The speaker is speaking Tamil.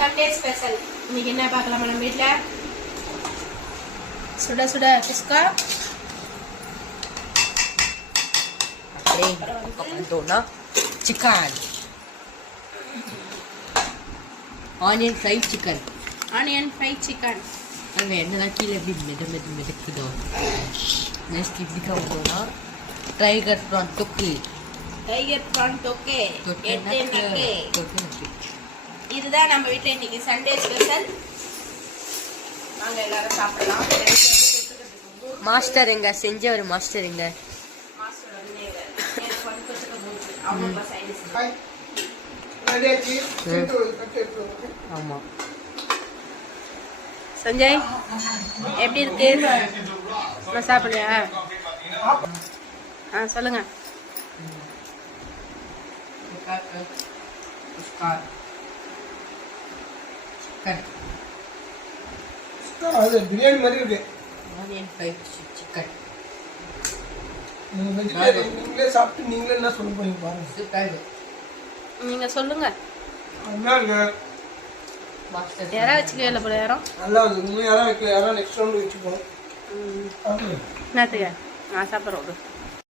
Sunday special. இன்னைக்கு என்ன பார்க்கலாம் நம்ம வீட்டில்? சுட சுட குஸ்கா. Chicken onion fry chicken. Onion fry chicken. அது என்னதான் கீழே எப்படி மிதக்குதோ. நெக்ஸ்ட் இப்படி வந்தோம்னா டைகர் ப்ரான் தொக்கு. டைகர் ப்ரான் தொக்கு. இதுதான் நம்ம வீட்டில் இன்னைக்கு சண்டே ஸ்பெஷல். வாங்க எல்லாரும் சாப்பிடலாம். மாஸ்டர் எங்க செஞ்ச ஒரு மாஸ்டர் எங்க? ஆமா சஞ்சய் எப்படி இருக்கு? நான் சாப்பிடலையா? சொல்லுங்க. பிரியாணி மாதிரி இருக்கு. Onion fry chicken. நீங்களே சாப்பிட்டு நீங்களே என்ன சொல்ல போறீங்க பாருங்க. நீங்க சொல்லுங்க. நல்லா இருக்கு. யாரா வச்சுக்கல போல யாரும் நல்லா இருக்கு. யாரா வைக்கல, யாரா நெக்ஸ்ட் ரவுண்ட் வச்சுப்போம். என்னத்துக்கு நான் சாப்பிட்றோம்.